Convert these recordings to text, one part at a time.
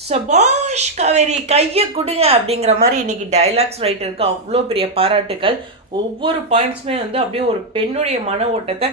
சபாஷ் காவேரி கையை கொடுங்க அப்படிங்கிற மாதிரி இன்னைக்கு டைலாக்ஸ் ரைட்டருக்கு அவ்வளோ பெரிய பாராட்டுக்கள். ஒவ்வொரு பாயிண்ட்ஸுமே வந்து அப்படியே ஒரு பெண்ணுடைய மன ஓட்டத்தை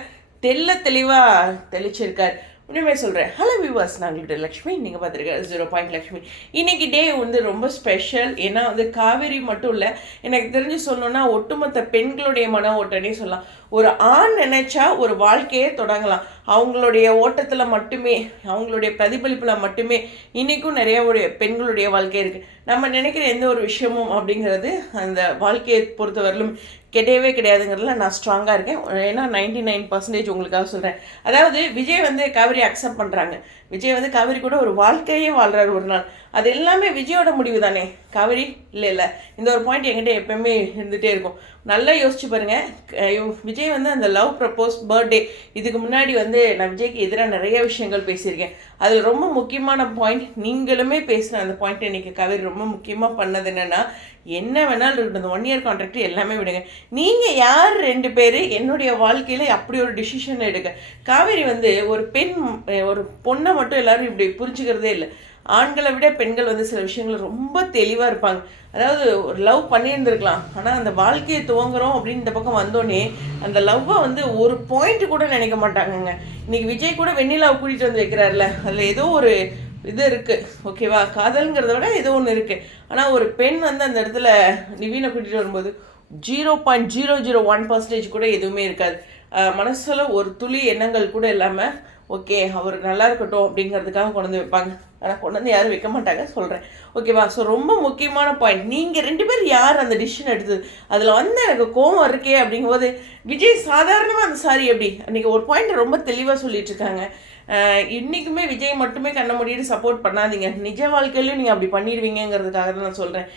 தெளிவாக தெளிச்சிருக்கார். உண்மையுமே சொல்கிறேன். ஹலோ வியூவர்ஸ், நாங்கள்கிட்ட லக்ஷ்மி, நீங்கள் பார்த்துருக்க 0 லக்ஷ்மி. இன்றைக்கி டே வந்து ரொம்ப ஸ்பெஷல். ஏன்னா வந்து காவேரி மட்டும் இல்லை, எனக்கு தெரிஞ்சு சொல்லணுன்னா ஒட்டுமொத்த பெண்களுடைய மன ஓட்டனே சொல்லலாம். ஒரு ஆண் நினைச்சா ஒரு வாழ்க்கையே தொடங்கலாம். அவங்களுடைய ஓட்டத்தில் மட்டுமே, அவங்களுடைய பிரதிபலிப்பில் மட்டுமே இன்றைக்கும் நிறைய ஒரு பெண்களுடைய வாழ்க்கை இருக்குது. நம்ம நினைக்கிற எந்த ஒரு விஷயமும் அப்படிங்கிறது அந்த வாழ்க்கையை பொறுத்தவரையிலும் கிடையவே கிடையாதுங்கிறதுல நான் ஸ்ட்ராங்காக இருக்கேன். ஏன்னா 99% உங்களுக்காக சொல்கிறேன். அதாவது விஜய் வந்து காவேரி அக்செப்ட் பண்ணுறாங்க. விஜய் வந்து காவேரி கூட ஒரு வாழ்க்கையே வாழ்கிறார் ஒரு நாள். அது எல்லாமே விஜயோட முடிவு தானே. காவேரி இல்லை இந்த ஒரு பாயிண்ட் என்கிட்ட எப்பவுமே இருந்துகிட்டே இருக்கும். நல்லா யோசிச்சு பாருங்கள். விஜய் வந்து அந்த லவ் ப்ரப்போஸ் பர்த்டே இதுக்கு முன்னாடி வந்து நான் விஜய்க்கு எதிராக நிறைய விஷயங்கள் பேசியிருக்கேன். அதில் ரொம்ப முக்கியமான பாயிண்ட், நீங்களுமே பேசின அந்த பாயிண்ட் இன்றைக்கி காவேரி ரொம்ப முக்கியமாக பண்ணது என்னென்னா, என்ன வேணாலும் இருக்கட்டும், இந்த 1 இயர் கான்ட்ராக்ட் எல்லாமே விடுங்க. நீங்கள் யார் 2 பேர் என்னுடைய வாழ்க்கையில் அப்படி ஒரு டிசிஷன் எடுக்க. காவேரி வந்து ஒரு பொண்ணை மட்டும் எல்லாரும் இப்படி புரிஞ்சுக்கிறதே இல்லை. ஆண்களை விட பெண்கள் வந்து சில விஷயங்கள் ரொம்ப தெளிவாக இருப்பாங்க. அதாவது ஒரு லவ் பண்ணியிருந்துருக்கலாம், ஆனால் அந்த வாழ்க்கையை துவங்குறோம் அப்படின்னு இந்த பக்கம் வந்தோடனே அந்த லவ்வை வந்து ஒரு பாயிண்ட் கூட நினைக்க மாட்டாங்கங்க. இன்றைக்கி விஜய் கூட வெண்ணிலாவை கூட்டிகிட்டு வந்து வைக்கிறார்ல, அதில் ஏதோ ஒரு இது இருக்குது. ஓகேவா, காதல்ங்கிறத விட ஏதோ ஒன்று இருக்குது. ஆனால் ஒரு பெண் வந்து அந்த இடத்துல நிவீனை கூட்டிகிட்டு வரும்போது 0.001% கூட எதுவுமே இருக்காது. மனசில் ஒரு துளி எண்ணங்கள் கூட இல்லாமல் ஓகே அவர் நல்லா இருக்கட்டும் அப்படிங்கிறதுக்காக கொண்டு வந்து வைப்பாங்க. ஆனால் கொண்டு வந்து யாரும் வைக்க மாட்டாங்க சொல்கிறேன். ஓகேவா, ஸோ ரொம்ப முக்கியமான பாயிண்ட், நீங்கள் 2 பேர் யார் அந்த டிசிஷன் எடுத்தது. அதில் வந்து எனக்கு கோவம் இருக்கே அப்படிங்கும்போது விஜய் சாதாரணமாக அந்த சாரி எப்படி அன்றைக்கி ஒரு பாயிண்ட் ரொம்ப தெளிவாக சொல்லிட்டு இருக்காங்க. இன்றைக்குமே விஜய் மட்டுமே கண்ண மூடிட்டு சப்போர்ட் பண்ணாதீங்க, நிஜ வாழ்க்கையிலையும் நீங்கள் அப்படி பண்ணிடுவீங்கிறதுக்காக தான் நான் சொல்கிறேன்.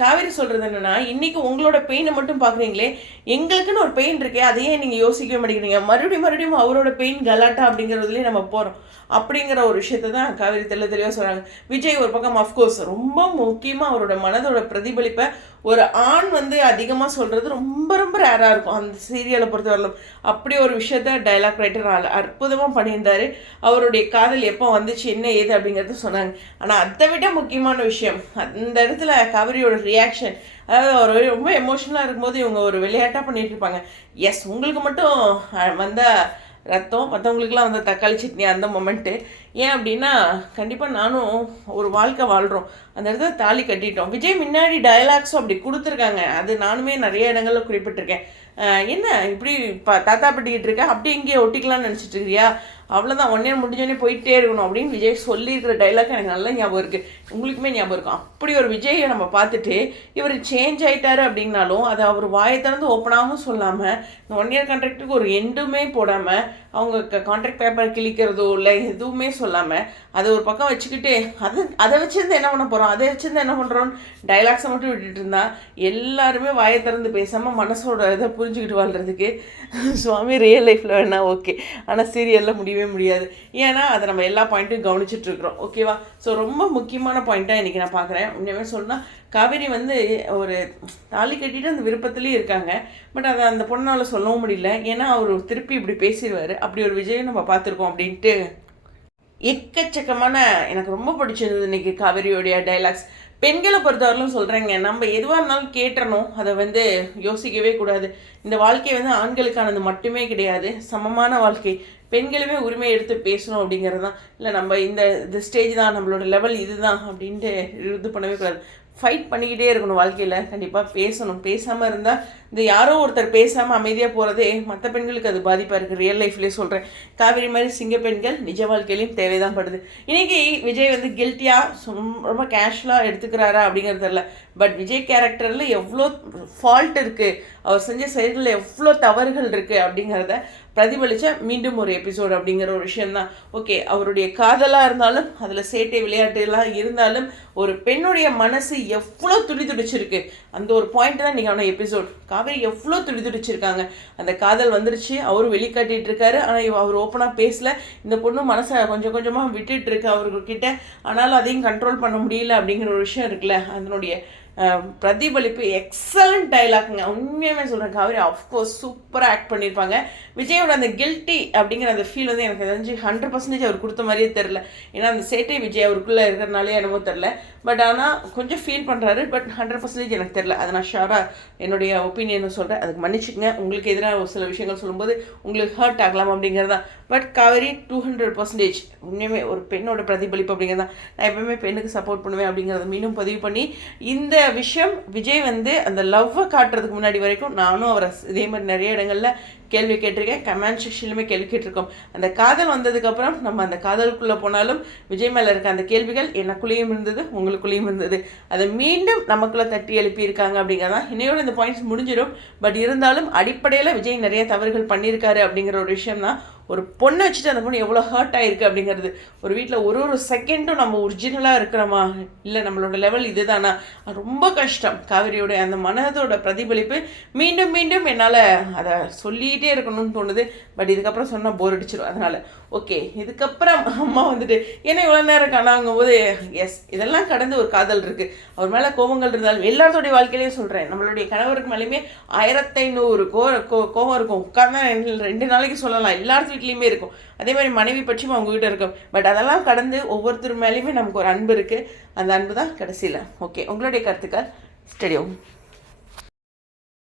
காவேரி சொல்கிறது என்னென்னா, இன்றைக்கி உங்களோட பெயினை மட்டும் பார்க்குறீங்களே, எங்களுக்குன்னு ஒரு பெயின் இருக்கே, அதையே நீங்கள் யோசிக்கவே மாட்டேங்கிறீங்க. மறுபடியும் அவரோட பெயின் கலாட்டா அப்படிங்கிறதுலேயே நம்ம போகிறோம் அப்படிங்கிற ஒரு விஷயத்தை தான் காவேரி தெளிவாக சொல்கிறாங்க. விஜய் ஒரு பக்கம் அஃப்கோர்ஸ் ரொம்ப முக்கியமாக அவரோட மனதோட பிரதிபலிப்பை ஒரு ஆண் வந்து அதிகமாக சொல்கிறது ரொம்ப ரேராக இருக்கும் அந்த சீரியலை பொறுத்தவரையிலும். அப்படி ஒரு விஷயத்த டைலாக் ரைட்டர் அற்புதமாக பண்ணியிருந்தார். அவருடைய காதல் எப்போ வந்துச்சு, என்ன ஏது அப்படிங்கிறது சொன்னாங்க. ஆனால் அதை விட முக்கியமான விஷயம், அந்த இடத்துல காவேரியோட ரியாக்ஷன். அதாவது அவர் ரொம்ப எமோஷனலாக இருக்கும்போது இவங்க ஒரு விளையாட்டாக பண்ணிகிட்டு இருப்பாங்க. எஸ், உங்களுக்கு மட்டும் வந்தால் ரத்தம், மற்றவங்களுக்குலாம் வந்து தக்காளி சட்னி அந்த மொமெண்ட்டு. ஏன் அப்படின்னா, கண்டிப்பாக நானும் ஒரு வாழ்க்கை வாழ்கிறோம், அந்த இடத்துல தாலி கட்டிட்டோம். விஜய் முன்னாடி டயலாக்ஸும் அப்படி கொடுத்துருக்காங்க. அது நானுமே நிறைய இடங்களில் குறிப்பிட்டிருக்கேன். என்ன இப்படி தாத்தா பட்டிக்கிட்டு இருக்கேன், அப்படி இங்கேயே ஒட்டிக்கலாம்னு நினச்சிட்டு இருக்கிறியா, அவ்வளோதான் 1 இயர் முடிஞ்சோடனே போயிட்டே இருக்கணும் அப்படின்னு விஜய் சொல்லியிருக்கிற டைலாக் எனக்கு நல்லா ஞாபகம் இருக்குது. உங்களுக்குமே ஞாபகம் இருக்கும். அப்படி ஒரு விஜயை நம்ம பார்த்துட்டு இவர் சேஞ்ச் ஆகிட்டாரு அப்படின்னாலும் அதை அவர் வாயை திறந்து ஓப்பனாகவும் சொல்லாமல், இந்த 1 இயர் கான்ட்ராக்டுக்கு ஒரு எண்டுமே போடாமல், அவங்க கான்ட்ராக்ட் பேப்பர் கிழிக்கிறதோ இல்லை எதுவுமே சொல்லாமல் அதை ஒரு பக்கம் வச்சுக்கிட்டு அதை வச்சுருந்து என்ன பண்ண போகிறோம், அதை வச்சுருந்து என்ன பண்ணுறோன்னு டைலாக்ஸை மட்டும் விட்டுட்டு இருந்தா எல்லாருமே வாயை திறந்து பேசாமல் மனசோட இதை புரிஞ்சுக்கிட்டு வாழ்கிறதுக்கு சுவாமி ரியல் லைஃப்பில் வேணால் ஓகே, ஆனால் சீரியலில் முடியவே முடியாது. ஏன்னா அதை நம்ம எல்லா பாயிண்ட்டும் கவனிச்சிட்ருக்குறோம். ஓகேவா, ஸோ ரொம்ப முக்கியமான பாயிண்ட்டாக இன்றைக்கி நான் பார்க்குறேன். உண்மையுமே சொல்லணும்னா காவேரி வந்து ஒரு தாலி கட்டிட்டு அந்த விருப்பத்துலேயும் இருக்காங்க. பட் அதை அந்த பொண்ணால் சொல்லவும் முடியல. ஏன்னா அவர் திருப்பி இப்படி பேசிடுவார். அப்படி ஒரு விஜயம் நம்ம பார்த்துருக்கோம் அப்படின்ட்டு எக்கச்சக்கமான எனக்கு ரொம்ப பிடிச்சிருந்தது இன்றைக்கி காவேரியோடைய டைலாக்ஸ். பெண்களை பொறுத்தவரையிலும் சொல்கிறேங்க, நம்ம எதுவாக இருந்தாலும் கேட்டணும், அதை வந்து யோசிக்கவே கூடாது. இந்த வாழ்க்கை வந்து ஆண்களுக்கானது மட்டுமே கிடையாது, சமமான வாழ்க்கை. பெண்களுமே உரிமை எடுத்து பேசணும் அப்படிங்கிறது தான். இல்லை நம்ம இந்த ஸ்டேஜ் தான், நம்மளோட லெவல் இதுதான் அப்படின்ட்டு இது பண்ணவே கூடாது. ஃபைட் பண்ணிக்கிட்டே இருக்கணும் வாழ்க்கையில். கண்டிப்பாக பேசணும். பேசாமல் இருந்தால் இந்த யாரோ ஒருத்தர் பேசாமல் அமைதியாக போகிறதே மற்ற பெண்களுக்கு அது பாதிப்பாக இருக்குது. ரியல் லைஃப்லேயே சொல்கிறேன். காவேரி மாதிரி சிங்க பெண்கள் நிஜ வாழ்க்கையிலையும் தேவைதான் படுது. இன்றைக்கி விஜய் வந்து கில்ட்டியாக ரொம்ப கேஷுவலாக எடுத்துக்கிறாரா அப்படிங்கிறது தெரியல. பட் விஜய் கேரக்டரில் எவ்வளோ ஃபால்ட் இருக்குது, அவர் செஞ்ச செயல்களில் எவ்வளோ தவறுகள் இருக்குது அப்படிங்கிறத பிரதிபலித்த மீண்டும் ஒரு எபிசோடு அப்படிங்கிற ஒரு விஷயந்தான். ஓகே, அவருடைய காதலாக இருந்தாலும் அதில் சேட்டை விளையாட்டுலாம் இருந்தாலும் ஒரு பெண்ணுடைய மனசு எவ்வளோ துடிச்சிருக்கு அந்த ஒரு பாயிண்ட் தான் இன்றைக்கான எபிசோட். காவேரி எவ்வளோ துடிச்சிருக்காங்க. அந்த காதல் வந்துருச்சு, அவரும் வெளிக்காட்டிகிட்டு இருக்காரு. ஆனால் அவர் ஓப்பனாக பேசலை. இந்த பொண்ணு மனசை கொஞ்சம் கொஞ்சமாக விட்டுட்டு இருக்கு அவர்கிட்ட. ஆனாலும் அதையும் கண்ட்ரோல் பண்ண முடியல அப்படிங்கிற ஒரு விஷயம் இருக்குல்ல. அதனுடைய பிரதிபலிப்பு எக்ஸலண்ட் டைலாக்ங்க. உண்மையுமே சொல்கிறேன், காவேரி ஆஃப்கோர்ஸ் சூப்பராக ஆக்ட் பண்ணியிருப்பாங்க. விஜயோட அந்த கில்ட்டி அப்படிங்கிற அந்த ஃபீல் வந்து எனக்கு தெரிஞ்சு 100% அவர் கொடுத்த மாதிரியே தெரில. ஏன்னா அந்த சேட்டை விஜய் அவருக்குள்ளே இருக்கிறனாலே என்னமோ தெரில. பட் ஆனால் கொஞ்சம் ஃபீல் பண்ணுறாரு, பட் 100% எனக்கு தெரில. அதை நான் ஷாராக என்னுடைய ஒப்பீனியனை சொல்கிறேன், அதுக்கு மன்னிச்சுக்கங்க. உங்களுக்கு எதிராக ஒரு சில விஷயங்கள் சொல்லும்போது உங்களுக்கு ஹர்ட் ஆகலாம் அப்படிங்கிறது தான். பட் காவேரி 200% உண்மையுமே ஒரு பெண்ணோட பிரதிபலிப்பு அப்படிங்கிறது தான். நான் எப்பவுமே பெண்ணுக்கு சப்போர்ட் பண்ணுவேன் அப்படிங்கிறத மீண்டும் பதிவு பண்ணி, இந்த விஷயம் விஜய் வந்து அந்த லவ்வை காட்டுறதுக்கு முன்னாடி வரைக்கும் நானும் அவரை இதே மாதிரி நிறைய இடங்களில் கேள்வி கேட்டிருக்கேன், கமெண்ட் செக்ஷன்லையுமே கேள்வி கேட்டிருக்கோம். அந்த காதல் வந்ததுக்கப்புறம் நம்ம அந்த காதலுக்குள்ளே போனாலும் விஜய் மேலே இருக்க அந்த கேள்விகள் எனக்குள்ளேயும் இருந்தது, உங்களுக்குள்ளேயும் இருந்தது. அதை மீண்டும் நமக்குள்ளே தட்டி எழுப்பியிருக்காங்க அப்படிங்கிறதான். இன்னையோட இந்த பாயிண்ட்ஸ் முடிஞ்சிடும். பட் இருந்தாலும் அடிப்படையில் விஜய் நிறைய தவறுகள் பண்ணியிருக்காரு அப்படிங்கிற ஒரு விஷயம் தான். ஒரு பொண்ணை வச்சுட்டு அந்த பொண்ணு எவ்வளோ ஹர்ட் ஆகிருக்கு அப்படிங்கிறது. ஒரு வீட்டில் ஒரு செகண்டும் நம்ம ஒரிஜினலாக இருக்கிறோமா, இல்லை நம்மளோட லெவல் இதுதானா, ரொம்ப கஷ்டம். காவேரியோட அந்த மனதோட பிரதிபலிப்பு மீண்டும் மீண்டும் என்னால் அதை சொல்லிகிட்டே இருக்கணும்னு தோணுது. பட் இதுக்கப்புறம் சொன்னால் போர் அடிச்சிடும். அதனால் ஓகே, இதுக்கப்புறம் அம்மா வந்துட்டு ஏன்னா இவ்வளோ நேரம் காணாங்கும் போது எஸ், இதெல்லாம் கடந்து ஒரு காதல் இருக்குது. அவர் மேலே கோபங்கள் இருந்தாலும் எல்லாத்தோடைய வாழ்க்கையிலையும் சொல்கிறேன், நம்மளுடைய கணவருக்கு மேலேயுமே 1500 கோபம் இருக்கும். உட்கார்ந்தா 2 நாளைக்கு சொல்லலாம், எல்லாத்து வீட்லேயுமே இருக்கும். அதே மாதிரி மனைவி பற்றியும் அவங்க வீட்டில் இருக்கும். பட் அதெல்லாம் கடந்து ஒவ்வொருத்தர் மேலேயுமே நமக்கு ஒரு அன்பு இருக்குது. அந்த அன்பு தான் கடைசியில். ஓகே, உங்களுடைய கருத்துக்கள் ஸ்டடியோ.